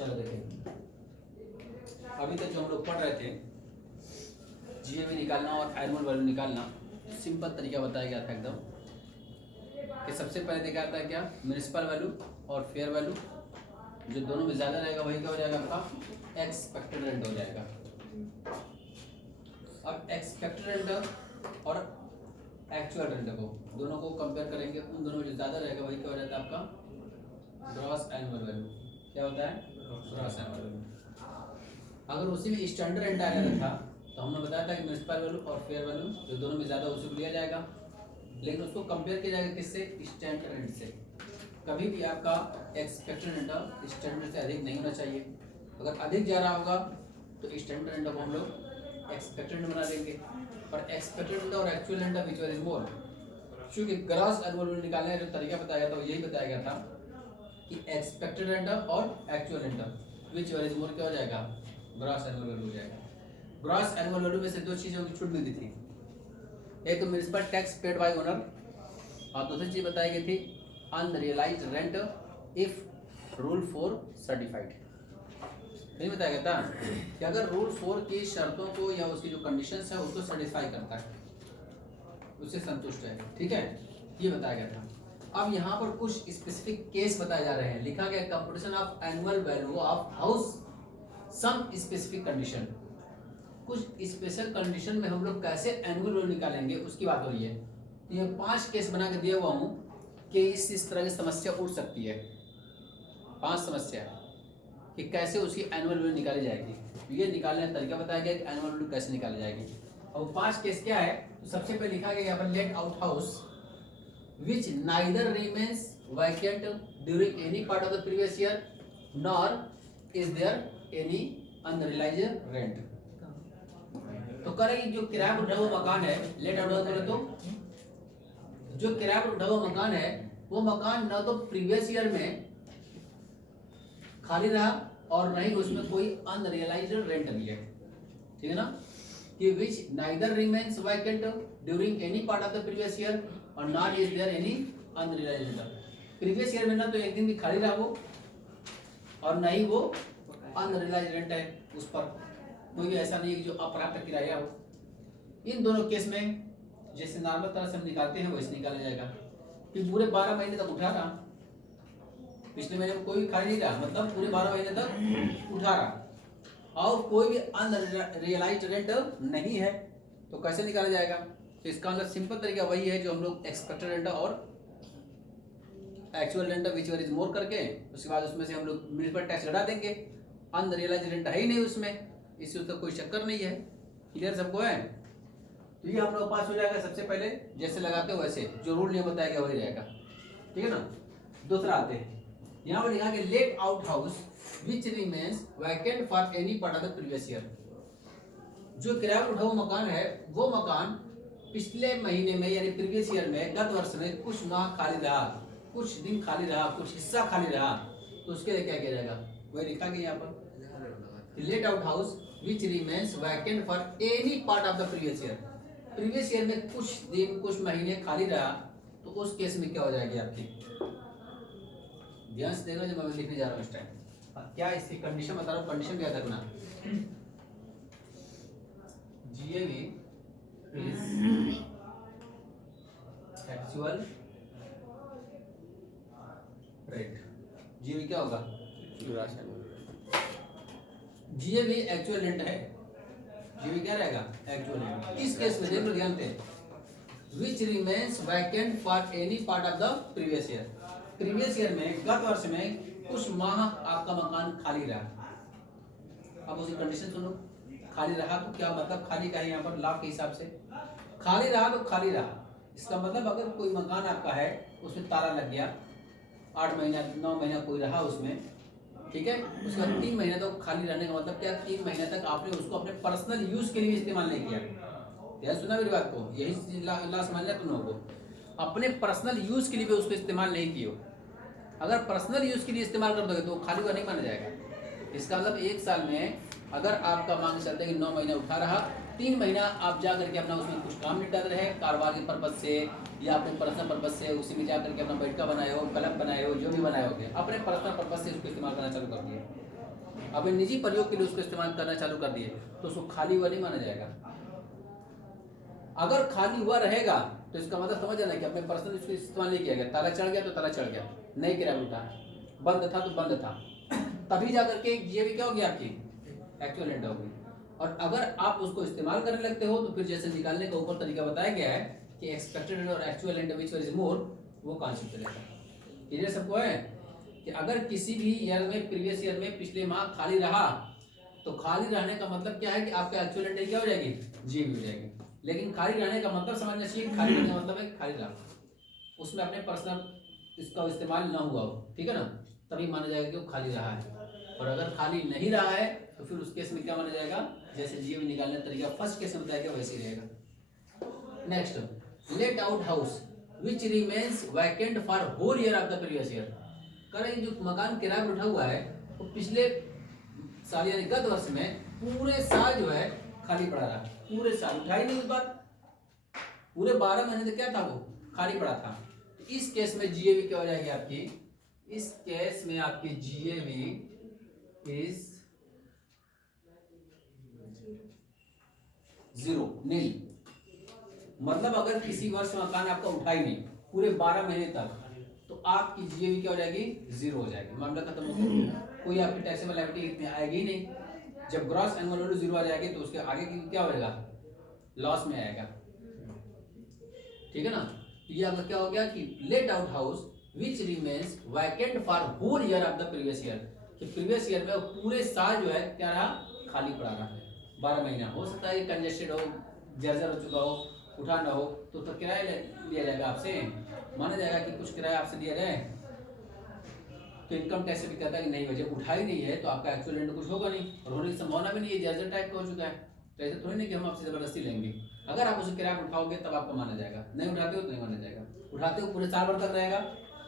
चलो देखिए, अभी तक जो हम लोग पढ़ रहे थे जीएवी निकालना और एनुअल वैल्यू निकालना, सिंपल तरीका बताया गया था एकदम कि सबसे पहले देखा था क्या, म्युनिसिपल वैल्यू और फेयर वैल्यू, जो दोनों में ज़्यादा रहेगा वही क्या हो जाएगा आपका एक्सपेक्टेड रेंट हो जाएगा। अब एक्सपेक्टेड रेंट और एक्चुअल रेंट को दोनों को कंपेयर करेंगे, उन दोनों में जो ज़्यादा रहेगा वही क्या हो जाता है आपका ग्रॉस एनुअल वैल्यू। क्या होता है? Gross annual value. अगर उसी में स्टैंडर्ड रेंट आया था तो हमने बताया था कि म्युनिसिपल वैल्यू और फेयर वैल्यू जो दोनों में ज़्यादा उसी को लिया जाएगा, लेकिन उसको कंपेयर किया जाएगा किससे? स्टैंडर्ड रेंट से। कभी भी आपका एक्सपेक्टेड रेंट स्टैंडर्ड से अधिक नहीं होना चाहिए। अगर अधिक जा रहा होगा तो स्टैंडर्ड रेंट को हम लोग एक्सपेक्टेड बना देंगे, और एक्सपेक्टेड रेंट और actual rent which one is more. चूँकि ग्रॉस एनुअल वैल्यू निकालने का जो तरीका बताया गया था वो यही बताया गया था कि एक्सपेक्टेड रेंट और actual rent which one is more क्या हो जाएगा? ग्रॉस एनुअल वैल्यू हो जाएगा। ग्रॉस एनुअल वैल्यू में से दो चीज़ों की छूट मिलती थी, एक तो municipal tax paid by owner, और दूसरी चीज़ बताई गई थी unrealised rent if rule 4 certified. नहीं बताया गया था कि अगर रूल 4 की शर्तों को या उसकी जो कंडीशंस है उसको सेटिस्फाई करता है, उससे संतुष्ट है, ठीक है, ये बताया गया था। अब यहाँ पर कुछ स्पेसिफिक केस बताए जा रहे हैं। लिखा गया computation of annual value of house some specific condition. कुछ स्पेशल कंडीशन में हम लोग कैसे एनुअल वैल्यू निकालेंगे उसकी बात हो रही है। तो ये 5 केस बना के दिया हुआ हूँ कि इस तरह की समस्या उठ सकती है। 5 समस्या कि कैसे उसकी एनुअल वैल्यू निकाली जाएगी। तो ये निकालने का तरीका बताया गया कि एनुअल वैल्यू कैसे निकाली जाएगी। अब 5 केस क्या है, तो सबसे पहले लिखा गया यहाँ पर let out house which neither remains vacant during any part of the previous year nor is there any unrealised rent. तो करेगी जो किराए पर उठा हुआ मकान है, लेट आउट हाउस बोले तो जो किराए पर उठा हुआ मकान है वो मकान ना तो प्रीवियस ईयर में खाली रहा और न ही उसमें कोई अनरियलाइज्ड रेंट भी है, ठीक है ना, कि which neither remains vacant during any part of the previous year और not is there any unrealised rent. Previous year में ना तो एक दिन भी खाली रहा वो और न ही वो अनरियलाइज्ड रेंट है, उस पर कोई भी ऐसा नहीं है कि जो अप्राप्त किराया हो। इन दोनों केस में जैसे नॉर्मल तरह से हम निकालते हैं वैसे निकाला जाएगा कि पूरे 12 महीने तक उठा रहा, पिछले महीने में कोई खाली नहीं रहा, मतलब पूरे 12 महीने तक उठा रहा और कोई भी अनरियलाइज्ड रेंट नहीं है, तो कैसे निकाला जाएगा? तो इसका मतलब सिंपल तरीका वही है जो हम लोग एक्सपेक्टेड रेंट और actual rent which one is more करके उसके बाद उसमें से हम लोग म्युनिसिपल टैक्स घटा देंगे। अनरियलाइज्ड रेंट है ही नहीं उसमें, इससे तो कोई चक्कर नहीं है। क्लियर सबको है? तो ये हम लोग पास हो जाएगा। सबसे पहले जैसे लगाते हो वैसे जो रूल नहीं बताया गया वही रहेगा, ठीक है ना। दूसरा आते हैं, यहाँ पर लिखा कि let out house which remains vacant for any part of the previous year. जो किराया पर उठा हुआ मकान है वो मकान पिछले महीने में यानी प्रीवियस ईयर में, गत वर्ष में कुछ माह खाली रहा, कुछ दिन खाली रहा, कुछ हिस्सा खाली रहा, तो उसके लिए क्या किया जाएगा? वही लिखा गया यहाँ पर let out house which remains vacant for any part of the previous year. Previous year में कुछ दिन कुछ महीने खाली रहा तो उस केस में क्या हो जाएगी आपकी? ध्यान से देखना जो मैं लिखने जा रहा हूँ इस टाइम। क्या इसकी कंडीशन बता रहा हूँ, कंडीशन याद रखना। GAV is actual rate. GAV क्या होगा? जीएवी एक्चुअल रेंट है। जीएवी क्या रहेगा? Actual rent. इस केस में देखो ध्यान से, विच remains vacant for any part of the previous year. Previous year में, गत वर्ष में कुछ माह आपका मकान खाली रहा। अब उसकी कंडीशन सुनो, खाली रहा तो क्या मतलब? खाली का है यहाँ पर लाभ के हिसाब से, खाली रहा तो खाली रहा। इसका मतलब अगर कोई मकान आपका है उसमें ताला लग गया, 8 महीना 9 महीना कोई रहा उसमें, ठीक है, उसका 3 महीना तो खाली रहने का मतलब क्या? 3 महीने तक आपने उसको अपने पर्सनल यूज के लिए इस्तेमाल नहीं किया। ध्यान सुना मेरी बात को, यही ला समझ लिया तुम लोगों को। अपने पर्सनल यूज के लिए भी उसको इस्तेमाल नहीं किए। अगर पर्सनल यूज के लिए इस्तेमाल कर दोगे तो खाली हुआ नहीं माना जाएगा। इसका मतलब 1 साल में अगर आपका मान चलते हैं कि 9 महीना उठा रहा, 3 महीना आप जा करके अपना उसमें कुछ काम निपटा रहे, कारोबार के पर्पज से या अपने पर्सनल पर्पज से, उसी में जा करके अपना बैठका बनाए हो, कलम बनाए हो, जो भी बनाए होगे, अपने पर्सनल पर्पज से उसको इस्तेमाल करना चालू कर दिए। अपने निजी प्रयोग के लिए उसको इस्तेमाल करना चालू कर दिए तो उसको खाली हुआ नहीं माना जाएगा। अगर खाली हुआ रहेगा तो इसका मतलब समझ जाना कि अपने पर्सनल इसको इस्तेमाल नहीं किया गया। ताला चढ़ गया तो ताला चढ़ गया, नहीं किराया उठा, बंद था तो बंद था, तभी जाकर के ये भी क्या होगी आपकी एक्चुअल एंड होगी। और अगर आप उसको इस्तेमाल करने लगते हो तो फिर जैसे निकालने का ऊपर तरीका बताया गया है कि एक्सपेक्टेड एंड और actual and which one is more, वो कॉन्सेप्ट चलेगा। क्लियर सबको है कि अगर किसी भी ईयर में प्रीवियस ईयर में पिछले माह खाली रहा तो खाली रहने का मतलब क्या है कि आपका एक्चुअल एंड क्या हो जाएगी, जी हो जाएगी। लेकिन खाली रहने का मतलब समझना चाहिए, खाली रहने का मतलब है खाली रहा, उसमें अपने पर्सनल इसका इस्तेमाल ना हुआ हो, ठीक है ना, तभी माना जाएगा कि वो खाली रहा है। और अगर खाली नहीं रहा है तो फिर उस केस में क्या माना जाएगा, जैसे जीएवी निकालने का तरीका फर्स्ट केस में बताया गया वैसे ही रहेगा। Next, let out house which remains vacant for whole year of the previous year. करें जो मकान किराए पर उठा हुआ है वो पिछले साल यानी गत वर्ष में पूरे साल जो है खाली पड़ा रहा, पूरे साल उठा ही नहीं उस बार, पूरे 12 महीने तक क्या था वो खाली पड़ा था। तो इस केस में जीएवी क्या हो जाएगी आपकी, इस केस में आपकी जीएवी इज 0 नील। मतलब अगर किसी वर्ष मकान आपका उठा ही नहीं पूरे 12 महीने तक तो आपकी जीएवी क्या हो जाएगी, 0 हो जाएगी, मामला खत्म हो गया। कोई आपकी टैक्सेबल लायबिलिटी इतनी आएगी ही नहीं। जब ग्रॉस एनुअल वैल्यू 0 आ जाएगी तो उसके आगे की क्या होगा, लॉस में आएगा, ठीक है ना। तो ये आपका क्या हो गया कि let out house which remains vacant for whole year of the previous year, कि प्रीवियस ईयर में पूरे साल जो है क्या रहा, खाली पड़ा रहा 12 महीना। हो सकता है कंजेस्टेड हो, जर्जर हो चुका हो, उठा ना हो तो किराया लिया जाएगा आपसे, माना जाएगा कि कुछ किराया आपसे दिया जाए। तो इनकम टैक्स भी कहता है कि नहीं वजह उठा ही नहीं है तो आपका एक्चुअल एंड कुछ होगा नहीं, और होने की संभावना भी नहीं है, जर्जर टाइप का हो चुका है। तो ऐसे थोड़ी नहीं कि हम आपसे जबरदस्ती लेंगे। अगर आप उसे किराया उठाओगे तब आपको माना जाएगा, नहीं उठाते हो तो नहीं माना जाएगा। उठाते हो पूरे साल भर तक रहेगा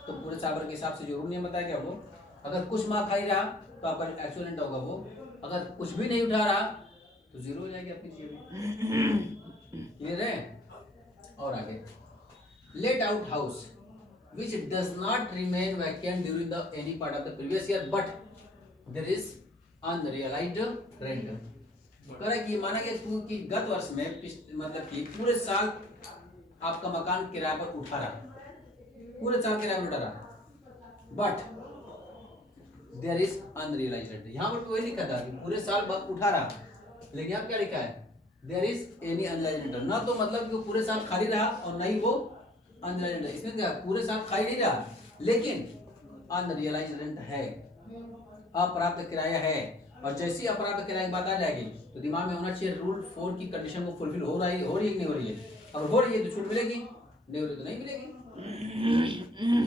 तो पूरे साल भर के हिसाब से जो रूल नियम बताया गया वो। अगर कुछ माह खाली रहा तो आपका एक्चुअल एंड होगा वो। अगर कुछ भी नहीं उठा रहा तो 0 हो जाएगी आपकी जीएवी। क्लियर है। और आगे, late out house which does not remain vacant during the any part of the previous year but there is unrealized rent। करें कि माना गया कि गत वर्ष में मतलब कि पूरे साल आपका मकान किराए पर उठा रहा, पूरे साल किराए पर उठा रहा, but there is unrealised rent. यहाँ पर वही लिखा था कि पूरे साल उठा रहा, लेकिन यहाँ क्या लिखा है, there is any unrealised rent. ना तो मतलब कि वो पूरे साल खाली रहा और नहीं वो अनरियलाइज्ड, इसमें क्या पूरे साल खाली नहीं रहा लेकिन अनरियलाइज्ड रेंट है, अप्राप्त किराया है। और जैसे ही अप्राप्त किराया की बात आ जाएगी तो दिमाग में होना चाहिए रूल 4 की कंडीशन को फुलफिल हो रही है कि नहीं हो रही है। अगर हो रही है तो छूट मिलेगी, नहीं हो रही तो नहीं मिलेगी,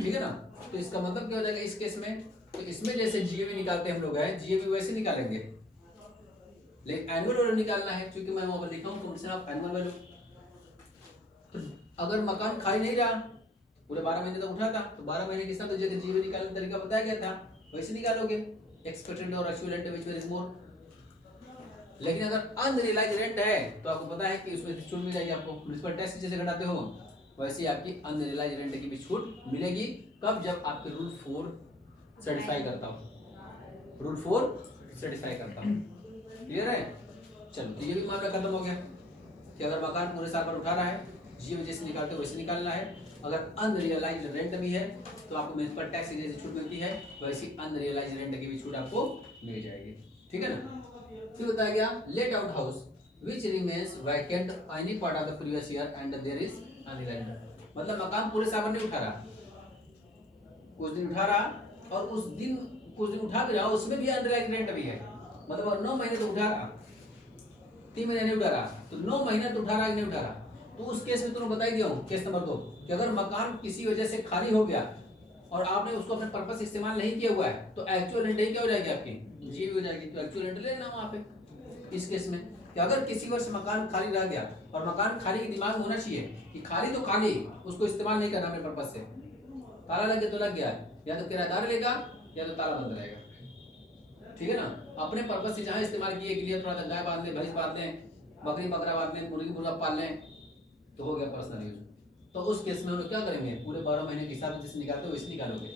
ठीक है ना। तो इसका मतलब क्या हो जाएगा इस केस में, तो इसमें जैसे जीएवी निकालते हम लोग है, जीएवी वैसे निकालेंगे, लेकिन एनुअल वैल्यू निकालना है क्योंकि मैं वहां पर लिखा हूं कंडीशन ऑफ एनुअल वैल्यू। तो अगर मकान खाली नहीं रहा पूरे 12 महीने तक उठा था तो 12 महीने के साथ तो जैसे जीएवी निकालने का तरीका बताया गया था वैसे निकालोगे, एक्सपेक्टेड और actual rent which one is more. लेकिन अगर अनरियलाइज्ड रेंट है तो आपको पता है कि उसमें छूट मिल जाएगी आपको, म्युनिसिपल टैक्स जैसे घटाते हो वैसे ही आपकी अनरियलाइज्ड रेंट की भी छूट मिलेगी। कब, जब आपके रूल 4 सेटिस्फाई करता हो, रूल 4 सेटिस्फाई करता हो। क्लियर है। चलो तो ये भी मामला खत्म हो गया कि अगर मकान पूरे साल पर उठा रहा है जीएवी जैसे निकालते हो वैसे निकालना है। अगर अनरियलाइज्ड रेंट भी है तो आपको म्युनिसिपल टैक्स की जैसे छूट मिलती है वैसी अनरियलाइज्ड रेंट की भी छूट आपको मिल जाएगी, ठीक है ना। फिर बताया गया let out house which remains vacant any part of the previous year and there is unrealised. मतलब मकान पूरे साल नहीं उठा रहा, कुछ दिन उठा रहा और उस दिन कुछ दिन उठा भी रहा उसमें भी अनरियलाइज्ड रेंट भी है। मतलब अगर 9 महीने तो उठा रहा, 3 महीने नहीं उठा रहा तो 9 महीने तो उठा रहा कि नहीं उठा रहा। तो उस केस में तुमने बता ही दिया हूं, केस नंबर 2 कि अगर मकान किसी वजह से खाली हो गया और आपने उसको अपने पर्पस इस्तेमाल नहीं किया हुआ है तो एक्चुअल रेंट क्या हो जाएगी आपकी, जीएवी हो जाएगी। तो एक्चुअल रेंट लेना वहां पे इस केस में कि अगर किसी वर्ष मकान खाली रह गया और मकान खाली के दिमाग में होना चाहिए कि खाली तो खाली, उसको इस्तेमाल नहीं करना अपने पर्पस से, ताला लग गया तो लग गया, या तो किराएदार लेगा या तो ताला बंद रहेगा, ठीक है ना। अपने पर्पस से जहां इस्तेमाल किए के लिए थोड़ा सा गाय बांध ले, भैंस बांध ले, बकरी बकरा बांध ले, मुर्गी मुर्गा पाल लें तो हो गया पर्सनल यूज। तो उस केस में हम लोग क्या करेंगे, पूरे 12 महीने के हिसाब से जिससे निकालते हो वैसे निकालोगे।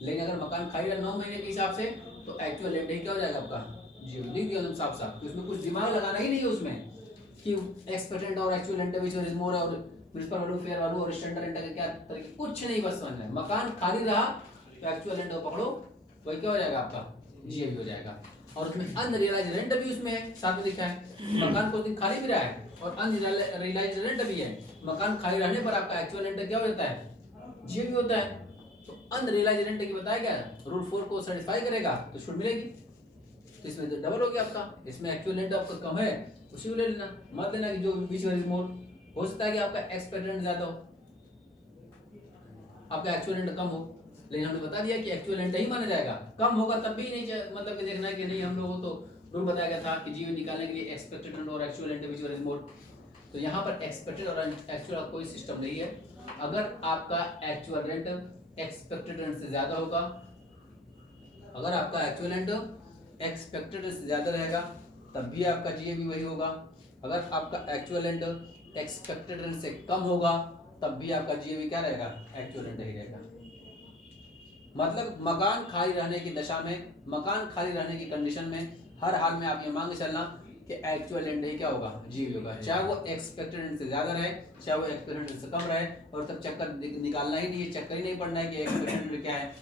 लेकिन अगर मकान खाली रहा 9 महीने के हिसाब से तो एक्चुअल रेंट ही क्या हो जाएगा आपका जीरो, लिख दिया हम साफ साफ। तो इसमें कुछ दिमाग लगाना ही नहीं है उसमें कि एक्सपेक्टेड और actual rent which is more और प्रिंसिपल वैल्यू फेयर वैल्यू और स्टैंडर्ड रेंट का क्या तरीके, कुछ नहीं, बस समझना है मकान खाली रहा तो एक्चुअल रेंट को पकड़ो तो क्या हो जाएगा आपका जीएबी हो जाएगा। और उसमें अनरियलाइज्ड रेंट भी उसमें है, साथ में लिखा है मकान को दिन खाली भी रहा है और अनरियलाइज्ड रेंट भी है। मकान खाली रहने पर आपका एक्चुअल रेंट क्या हो जाता है जीएबी होता है। तो अनरियलाइज्ड रेंट की बताया गया रूल 4 को सेटिस्फाई करेगा तो छूट मिलेगी। तो इसमें तो डबल हो गया आपका, इसमें एक्चुअल रेंट आपका कम है उसी को ले लेना, मत लेना कि जो बीच में मोर। हो सकता है कि आपका एक्सपेक्टेड रेंट ज्यादा हो, आपका एक्चुअल रेंट कम हो, लेकिन हमने बता दिया कि एक्चुअल रेंट ही माना जाएगा। कम होगा तब भी नहीं मतलब कि देखना है कि नहीं, हम लोगों को तो रूल बताया गया था कि जीवी निकालने के लिए एक्सपेक्टेड रेंट और actual rent which is more. तो यहाँ पर एक्सपेक्टेड और एक्चुअल का कोई सिस्टम नहीं है। अगर आपका एक्चुअल रेंट एक्सपेक्टेड रेंट से ज्यादा होगा, अगर आपका एक्चुअल रेंट एक्सपेक्टेड रेंट से ज्यादा रहेगा तब भी आपका जीएबी वही होगा। अगर आपका एक्चुअल रेंट एक्सपेक्टेड रेंट से कम होगा तब भी आपका जीएबी क्या रहेगा एक्चुअल रेंट ही रहेगा। मतलब मकान खाली रहने की दशा में, मकान खाली रहने की कंडीशन में हर हाल में आप ये मान के चलना कि एक्चुअल रेंट ही क्या होगा जीएबी होगा, चाहे वो एक्सपेक्टेड रेंट से ज्यादा रहे चाहे वो एक्सपेक्टेड रेंट से कम रहे। और तब चक्कर निकालना ही नहीं है, चक्कर ही नहीं पड़ना है कि एक्सपेक्टेड रेंट क्या है।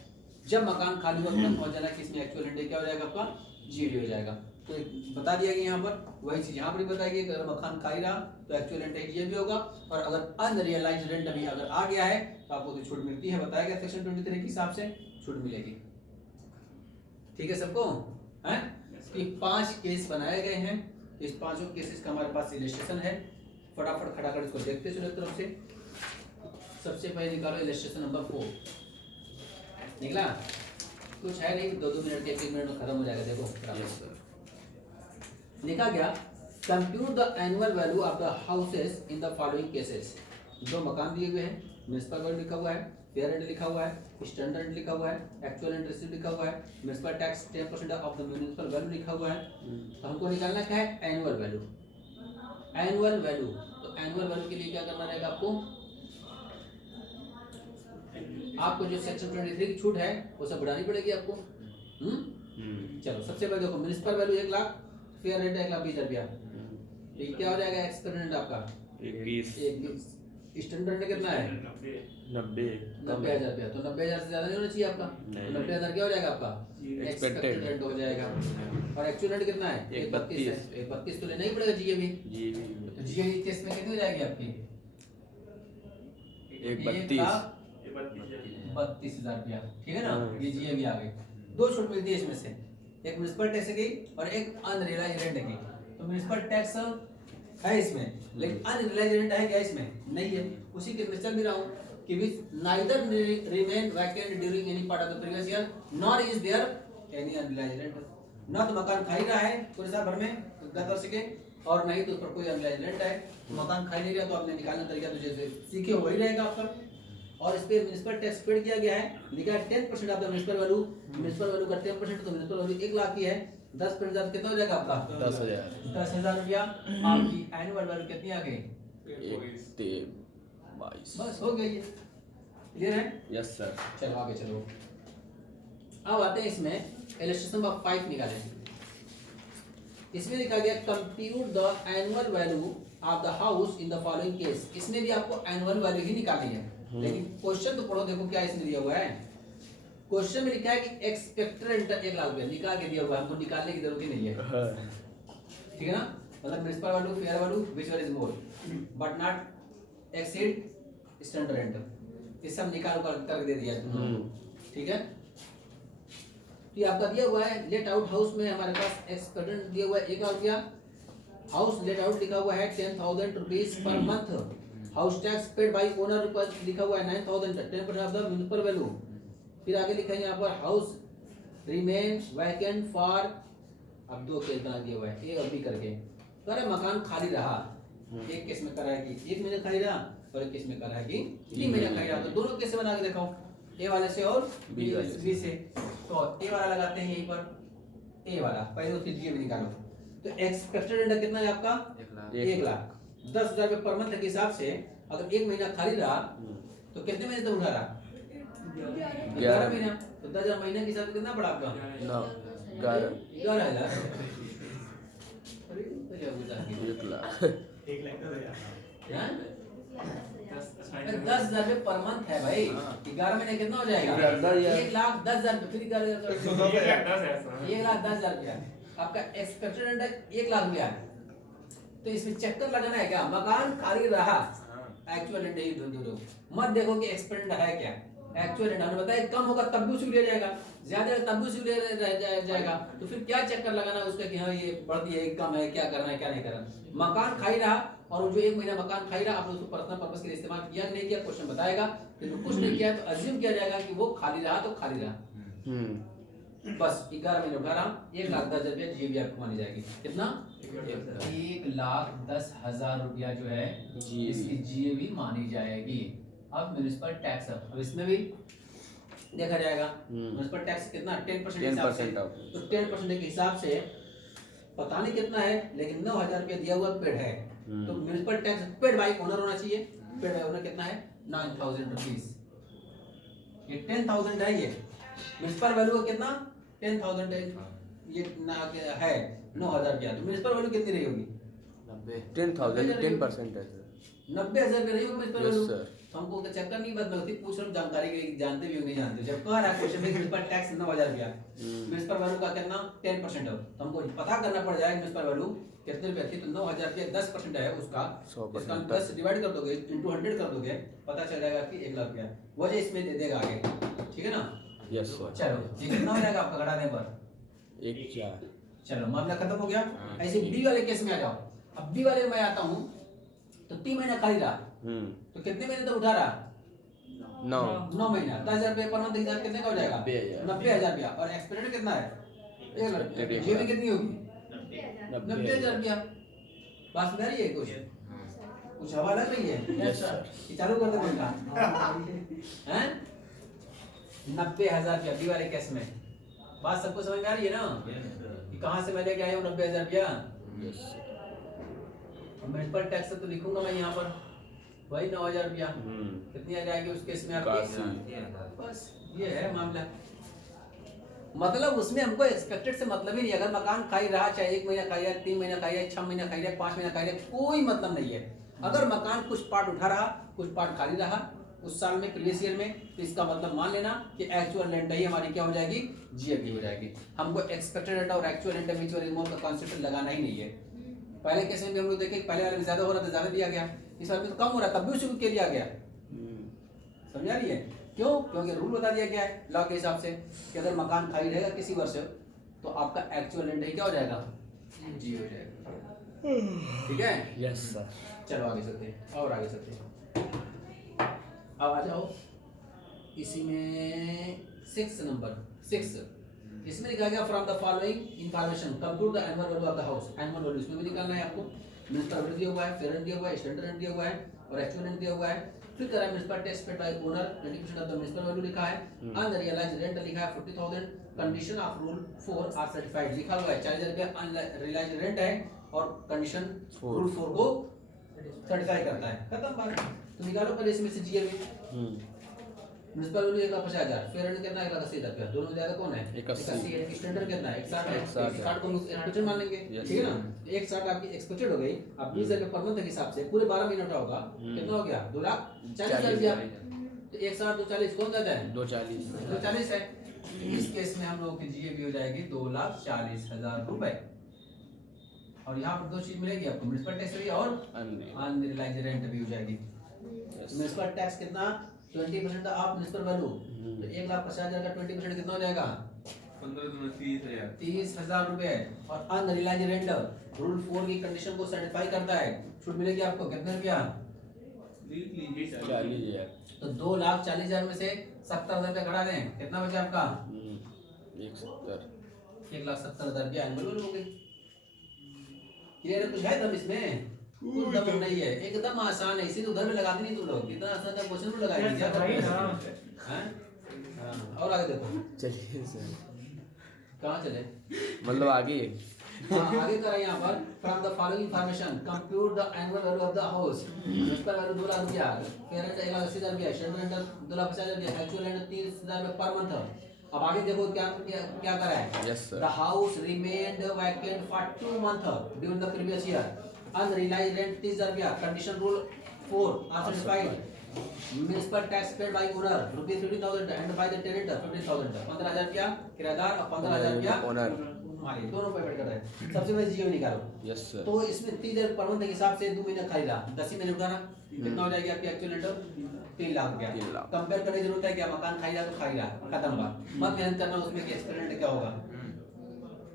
जब मकान खाली होगा तब पहुंच जाना कि इसमें एक्चुअल रेंट क्या हो जाएगा आपका जीएबी हो जाएगा। तो बता दिया कि यहाँ पर वही चीज यहाँ पर भी बताई गई, अगर मकान खाली रहा तो एक्चुअल रेंट जीएबी होगा। और अगर अनरियलाइज्ड रेंट भी अगर आ गया है तो आपको तो छूट मिलती है, बताया गया सेक्शन 23 के हिसाब से छूट मिलेगी। ठीक है सबको हैं? कि 5 केस बनाए गए हैं, इस पांचों केसेस का हमारे पास इलस्ट्रेशन है। फटाफट खड़ा कर इसको देखते चलो तरफ से। सबसे पहले निकालो इलस्ट्रेशन नंबर 4। निकला? कुछ है नहीं, 2-2 मिनट के 1 मिनट में खत्म हो जाएगा। देखो लिखा गया compute the annual value of the houses in the following cases. 2 मकान दिए हुए हैं, म्युनिसिपल वैल्यू लिखा हुआ है, फेयर रेंट लिखा हुआ है, स्टैंडर्ड रेंट लिखा हुआ है, एक्चुअल रेंट रिसीव्ड लिखा हुआ है, municipal tax 10% of the municipal value लिखा हुआ है। तो हमको निकालना क्या है एनुअल वैल्यू। एनुअल वैल्यू, तो एनुअल वैल्यू के लिए क्या करना रहेगा आपको जो सेक्शन 23 की छूट है वो सब बढ़ानी पड़ेगी आपको। चलो सबसे पहले देखो municipal value 1 lakh, fair rent 1,20,000 रुपया, तो ये क्या हो जाएगा एक्सपेक्टेड रेंट आपका 21। स्टैंडर्ड कितना है 90,000 रुपया, तो 90,000 से ज्यादा नहीं होना चाहिए आपका। 90,000 क्या हो जाएगा आपका एक्सपेक्टेड रेंट हो जाएगा। और एक्चुअल रेंट कितना है 1,32 है, 1,32 तो लेना ही पड़ेगा जीएबी। तो जीएबी केस में कितनी हो जाएगी आपकी 1,32,000 रुपया, ठीक है ना। ये जीएबी आ गई। 2 छूट मिलती है इसमें से, एक म्युनिसिपल टैक्स की और एक अनरियलाइज्ड रेंट की। तो म्युनिसिपल टैक्स है इसमें, लेकिन अनरियलाइज्ड रेंट है क्या इसमें नहीं है। उसी के मैं चल भी रहा हूँ कि which neither remain vacant during any part of the previous year nor is there any unrealised rent. न तो मकान खाली रहा है पूरे साल भर में 10 वर्ष के, और नहीं तो उस पर कोई अनरियलाइज्ड रेंट है। तो मकान खाली नहीं रहा तो आपने निकालने तरीका तो जैसे सीखे वही रहेगा आपका। और इस पे म्युनिसिपल टैक्स पेड किया गया है, लिखा है 10% of the municipal value. Municipal value का 10% तो म्युनिसिपल वैल्यू 1 लाख की है, 10% कितना हो जाएगा आपका 10,000 रुपया। आपकी एनुअल वैल्यू कितनी आ गई 1,23,22। बस हो गया ये, क्लियर है? Yes sir. चलो आगे चलो। अब आते हैं इसमें इलस्ट्रेशन नंबर 5 निकालें। इसमें लिखा गया compute the annual value of the house in the following case. इसमें भी आपको एनुअल वैल्यू ही निकालनी है, लेकिन क्वेश्चन तो पढ़ो, देखो क्या इसमें दिया हुआ है। क्वेश्चन में लिखा है कि एक्सपेक्टेड रेंट 1 लाख रुपया निकाल के दिया हुआ है, हमको निकालने की जरूरत ही नहीं है। ठीक है ना, मतलब municipal value fair value which one is more but not exceed standard rent, ये सब निकाल कर दे दिया। ठीक है, तो ये आपका दिया हुआ है लेट आउट हाउस में हमारे पास एक्सपेक्टेड दिया हुआ है 1 लाख रुपया। हाउस लेट आउट लिखा हुआ है 10,000 rupees per month. House tax paid by owner पर लिखा हुआ है 9,000, 10% ऑफ द म्युनिसिपल वैल्यू। फिर आगे लिखा है यहाँ पर हाउस रिमेन वैकेंट फॉर, अब 2 केस बना दिया हुआ है ए और बी करके। करे मकान खाली रहा, एक केस में करा है कि 1 महीने खाली रहा और एक केस में करा है कि 3 महीने खाली रहा। तो दोनों केस बना के दिखाओ, ए वाले से और बी से। तो ए वाला लगाते हैं यहीं पर, ए वाला पहले उसकी जीएबी निकालो। तो एक्सपेक्टेड रेंट कितना है आपका 1 लाख। 10,000 रुपये पर मंथ के हिसाब से अगर 1 महीना खाली रहा तो कितने महीने तक उठा रहा 11 महीना। तो तो 10,000 महीने के हिसाब से कितना पड़ा आपका? 11,000 अरे तो क्या बुझा के 1,00,000 हैं? 10,000 रुपये पर मंथ है भाई। 11 महीने कितना हो जाएगा? 1,10,000 फिर 11,000 1,10,000 रुपया। आपका एक्सपेक्टेड रेंट 1,00,000 रुपया है। तो इसमें चक्कर लगाना है क्या? मकान खाली रहा, एक्चुअल रेंट ही ढूंढो, मत देखो कि एक्सपेक्टेड है क्या। एक्चुअल रेंट हमने बताया कम होगा तब भी उसी लिया जाएगा, ज्यादा तब भी उसी लिया जाएगा। तो फिर क्या चक्कर लगाना उसका कि हाँ ये बढ़ती है कम है, क्या करना है क्या नहीं करना। मकान खाली रहा और जो 1 महीना मकान खाली रहा, आपने उसको पर्सनल पर्पस के लिए इस्तेमाल किया नहीं किया, क्वेश्चन बताएगा। लेकिन कुछ नहीं किया तो अज्यूम किया जाएगा कि वो खाली रहा तो खाली रहा। बस 11 महीने उठा रहा, 1,10,000 रुपया जीएबी आपको मानी जाएगी। कितना? 1,10,000 रुपया जो है इसकी जीएबी मानी जाएगी। अब म्युनिसिपल टैक्स, अब इसमें भी देखा जाएगा म्युनिसिपल टैक्स कितना 10% हिसाब से। तो 10% के हिसाब से पता नहीं कितना है, लेकिन 9,000 रुपया दिया हुआ पेड है। तो municipal tax paid by owner होना चाहिए। पेड बाय ओनर कितना है? 9,000 रुपीज। ये 10,000 है। ये म्युनिसिपल वैल्यू का कितना? 10,000 है। ये है 9,000 रुपया। तो म्युनिसिपल वैल्यू कितनी रही होगी? 10,000 10% है सर। 90,000 रुपया रही होगी म्युनिसिपल वैल्यू। हमको तो चक्कर नहीं बदला होती, पूछ रहा हूँ जानकारी के लिए, जानते भी हो नहीं जानते। जब कह रहा है क्वेश्चन में म्युनिसिपल टैक्स 9,000 रुपया, म्युनिसिपल वैल्यू का कितना 10% है, तो हमको पता करना पड़ जाएगा म्युनिसिपल वैल्यू कितने रुपए थी। तो 9,000 रुपया 10% है उसका, इसका 10 डिवाइड कर दोगे इंटू 100 कर दोगे, पता चल जाएगा कि 1,00,000 रुपया। वजह इसमें दे देगा आगे, ठीक है ना? Yes sir. चलो ये कितना हो जाएगा आपका घटाने पर? 1,4। चलो मामला खत्म हो गया। ऐसे बी वाले केस में आ जाओ। अब बी वाले में मैं आता हूँ तो 3 महीना खाली रहा, तो कितने महीने तक उठा रहा? 9 महीना। 10,000 रुपये पर मंथ हिसाब कितने का हो जाएगा? 90,000 रुपया। और एक्सपेक्टेड कितना है? 1,00,000। जीएबी कितनी होगी? 90,000 रुपया। बात समझ रही है? कुछ हवा लग रही है? Yes sir. चालू कर दे पंखा। हैं? 90,000 रुपया बी वाले केस में। बात सबको समझ में आ रही है ना? कि कहाँ से मैं लेके आया हूँ 90,000 रुपया? म्युनिसिपल टैक्स तो लिखूंगा मैं यहाँ पर वही 9,000 रुपया। कितनी आ जाएगी उस केस में आपकी? बस ये है मामला। मतलब उसमें हमको एक्सपेक्टेड से मतलब ही नहीं। अगर मकान खाली रहा, चाहे 1 महीना खाली रहा, 3 महीना खाली रहा, 6 महीना खाली रहा, 5 महीना खाली रहा, कोई मतलब नहीं है। अगर मकान कुछ पार्ट उठा रहा, कुछ पार्ट खाली रहा उस साल में, प्रीवियस ईयर में, तो इसका मतलब मान लेना कि एक्चुअल रेंट ही हमारी क्या हो जाएगी? जीएबी हो जाएगी। हमको एक्सपेक्टेड रेंट और एक्चुअल रेंट बीच में रिमोट का कॉन्सेप्ट लगाना ही नहीं है। पहले केस में भी हम लोग देखे, पहले वाले में ज्यादा हो रहा था, ज्यादा दिया गया। इस वाले में तो कम हो रहा, तब भी उसी के लिया गया। समझा रही है? क्यों? क्योंकि रूल बता दिया गया है लॉ के हिसाब से कि अगर मकान खाली रहेगा किसी वर्ष तो आपका एक्चुअल रेंट ही क्या हो जाएगा? जी हो जाएगा। ठीक है? Yes sir. चलो आगे चलते हैं और आगे चलते हैं। अब आ जाओ इसी में 6 नंबर 6। इसमें लिखा गया from the following information compute the annual value of the house. Annual value इसमें भी निकालना है आपको। म्युनिसिपल रेंट दिया हुआ है, फेयर रेंट दिया हुआ है, स्टैंडर्ड रेंट दिया हुआ है और एक्चुअल रेंट दिया हुआ है। फिर कह रहा है municipal tax paid by owner 20% of the municipal value लिखा है। अनरियलाइज्ड रेंट लिखा है 40,000। Condition of rule 4 are certified लिखा हुआ है। 40,000 रुपया अनरियलाइज्ड रेंट है और कंडीशन रूल 4 को सर्टिफाई करता है। खत्म बात। तो निकालो पहले इसमें से GAB. Municipal value 1,50,000, fair rent कितना है? 1,80,000 रुपया। दोनों में ज्यादा कौन है? 81 है। स्टैंडर्ड कितना है? 160 है। 160 को एक्सपेक्टेड मान लेंगे, ठीक है ना? 160 आपकी एक्सपेक्टेड हो गई। अब 20,000 रुपये पर मंथ के हिसाब से पूरे 12 महीने उठा होगा, कितना हो गया? 2,40,000 रुपया। तो 160 240 कौन ज्यादा है? 240 है। इस केस में हम लोगों की जीएबी हो जाएगी 2,40,000 रुपए। और यहाँ पर 2 चीज मिलेगी आपको, म्युनिसिपल टैक्स भी और अनरियलाइज्ड रेंट भी हो जाएगी। म्युनिसिपल टैक्स कितना? 20% ऑफ म्युनिसिपल वैल्यू। तो 1,50,000 का 20% कितना हो जाएगा? 30,000 रुपए। और अनरियलाइज्ड रेंट रूल 4 की कंडीशन को सर्टिफाई करता है। छूट मिलेगी आपको कितने रुपया? 40,000। तो 2,40,000 में से 70,000 रुपया घटा दें, कितना बचा आपका? 1,70,000 रुपया एनुअल वैल्यू हो गई। क्लियर है? कुछ है दम इसमें? कुछ दम नहीं है, एकदम आसान है। इसी तो उधर में लगाते नहीं तुम लोग, कितना आसान था क्वेश्चन में लगाएंगे क्या करते हैं? और आगे देखो। चलिए सर। कहाँ चले? मतलब आगे आगे करा यहाँ पर from the following information compute the annual value of the house. Municipal value 2,00,000 रुपया, फेयर रेंट 1,80,000 रुपया, स्टैंडर्ड रेंट 2,50,000 रुपया, एक्चुअल रेंट 30,000 रुपया पर मंथ। अब आगे देखो क्या क्या क्या करा है। Yes, sir. The house remained vacant for 2 months during the previous year. Unrealized rent 30,000 रुपया। Condition rule 4 are certified. Municipal tax paid by owner rupees 15,000 and by the tenant 15,000। 15,000 रुपया किराएदार और 15,000 रुपया ओनर। मालिक, दोनों पे पेड कर रहे हैं। सबसे पहले जीओ निकालो। Yes sir. तो इसमें 30,000 पर मंथ के हिसाब से 2 महीने खरीदा 10 ही महीने उठाना कितना हो जाएगी आपकी एक्चुअल रेंट 3 लाख रुपया। 3 लाख। कंपेयर करने की जरूरत है क्या? मकान खरीदा तो खरीदा खत्म बात, मत मेहनत करना उसमें कि एक्सपेरिमेंट क्या होगा।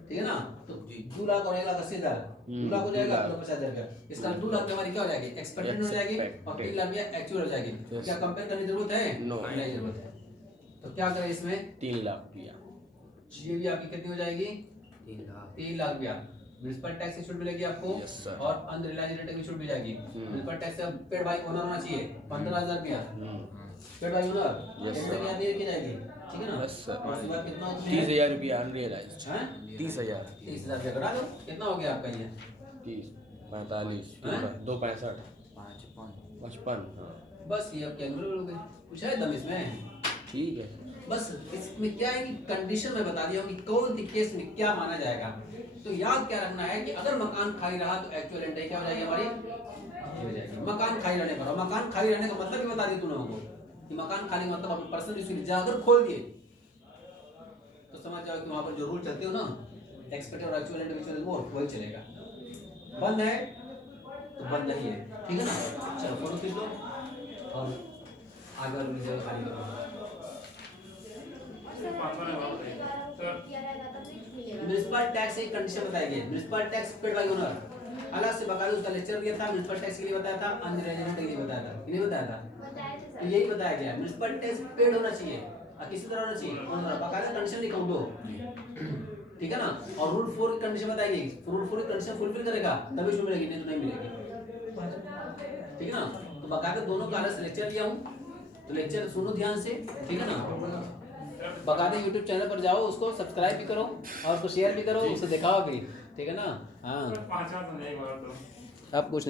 ठीक है ना? तो 2 लाख और 1,80,000 2 लाख हो जाएगा 50,000 रुपया। इसका 2 लाख हमारी क्या हो जाएगी? एक्सपेक्टेड हो जाएगी और 3 लाख रुपया एक्चुअल हो जाएगी। क्या कंपेयर करने की जरूरत है? No. नहीं जरूरत है। तो क्या करें इसमें? 3 लाख रुपया। ये भी आपकी कितनी हो जाएगी? 3 लाख रुपया। म्युनिसिपल टैक्स की छूट मिलेगी आपको। Yes, sir. और अनरिलाइज्ड रेंट की छूट मिल जाएगी। Municipal tax paid by owner होना चाहिए 15,000 रुपया paid by owner. Yes, sir. यहाँ दे की जाएगी, ठीक है ना? Yes, sir. और उसके बाद कितना होता है? 30,000 रुपया अनरियलाइज्ड। हैं? 30,000। 30,000 रुपया करा दो। कितना हो गया आपका ये? 30 45 हैं? 2 65 55। बस ये अब कैलकुलेट हो गए। कुछ है दम इसमें? ठीक है। बस इसमें क्या है कि कंडीशन में बता दिया हूं कि कौन सी केस में क्या माना जाएगा। तो याद क्या रखना है कि अगर मकान खाली रहा तो एक्चुअल रेंट क्या हो जाएगी हमारी? ये हो जाएगी। मकान खाली रहने पर, और मकान खाली रहने का मतलब भी बता दी तुम लोगों को कि मकान खाली मतलब अपनी पर्सनल यूज के लिए अगर खोल दिए तो समझ जाओ कि वहां पर जो रूल चलते हो ना एक्सपेक्टेड और एक्चुअल रेंट विच मोर वही चलेगा। बंद है तो बंद नहीं है, ठीक है ना? चलो फोटो खींच लो और आगे वाली जगह खाली करो। म्युनिसिपल टैक्स एक कंडीशन बताई गई। Municipal tax paid by owner अलग से बकायदा उसका लेक्चर दिया था। म्युनिसिपल टैक्स के लिए बताया था, अनरिलाइज्ड के लिए बताया था, ये नहीं बताया था। तो यही बताया गया म्युनिसिपल टैक्स पेड होना चाहिए और किसी तरह होना चाहिए ओनर। बकायदा कंडीशन लिखा दो, ठीक है ना? और रूल 4 की कंडीशन बताई गई। रूल 4 की कंडीशन फुलफिल करेगा तभी उसमें मिलेगी, नहीं तो नहीं मिलेगी, ठीक है ना? तो बकायदा दोनों का अलग से लेक्चर दिया हूँ, तो लेक्चर सुनो ध्यान से, ठीक है ना? बकायदा YouTube चैनल पर जाओ, उसको सब्सक्राइब भी करो और उसको शेयर भी करो, उसे दिखाओ भी, ठीक है ना? हाँ, अब कुछ